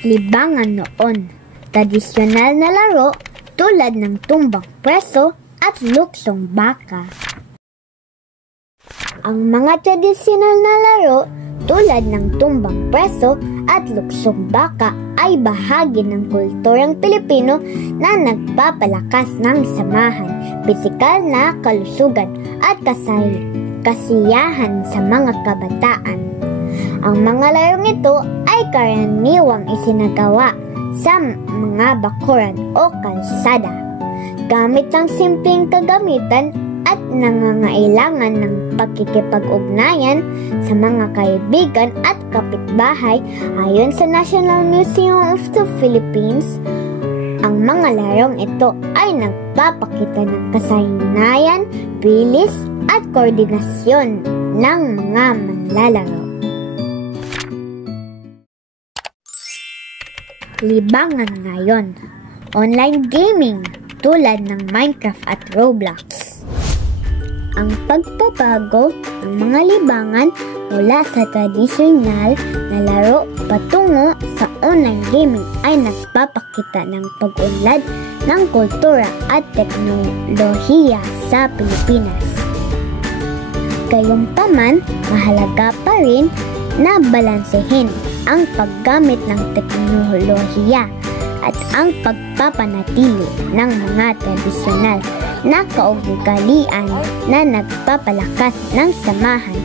Libangan noon, tradisyonal na laro tulad ng tumbang preso at luksong baka. Ang mga tradisyonal na laro tulad ng tumbang preso at luksong baka ay bahagi ng kulturang Pilipino na nagpapalakas ng samahan, pisikal na kalusugan at kasiyahan sa mga kabataan. Ang mga larong ito ay karaniwang isinagawa sa mga bakuran o kalsada, gamit ang simpleng kagamitan at nangangailangan ng pagkikipag-ugnayan sa mga kaibigan at kapitbahay. Ayon sa National Museum of the Philippines, ang mga larong ito ay nagpapakita ng kasaysayan, bilis at koordinasyon ng mga manlalaro. Libangan ngayon, online gaming tulad ng Minecraft at Roblox. Ang pagbabago ng mga libangan mula sa tradisyonal na laro patungo sa online gaming ay nagpapakita ng pag-unlad ng kultura at teknolohiya sa Pilipinas. Gayunpaman, mahalaga pa rin na balansehin ang paggamit ng teknolohiya at ang pagpapanatili ng mga tradisyonal na kaugalian na nagpapalakas ng samahan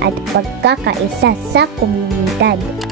at pagkakaisa sa komunidad.